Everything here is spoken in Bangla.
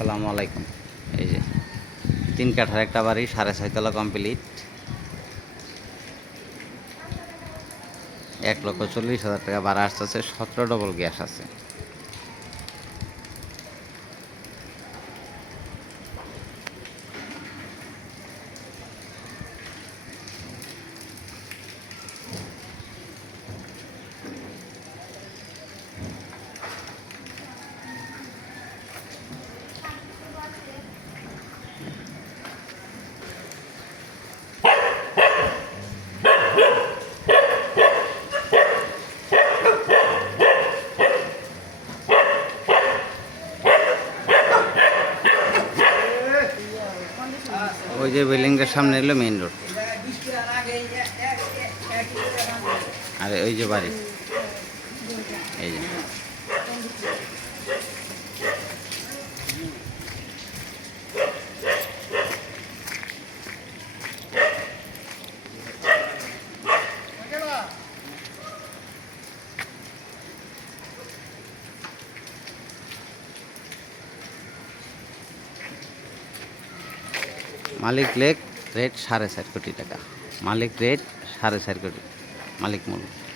আসসালামু আলাইকুম। এই যে, তিন কাঠার একটা বাড়ি, সাড়ে ছয়তলা কমপ্লিট এক লক্ষ চল্লিশ হাজার টাকা ভাড়া আসতেছে, সতেরো ডবল গ্যাস আছে। ওই যে বিল্ডিংটার সামনে এলো মেইন রোড আর ওই যে বাড়ি। এই যে। মালিক লেক রেট সাড়ে চার কোটি টাকা। মালিক রেট সাড়ে চার কোটি। মালিক মূল্য।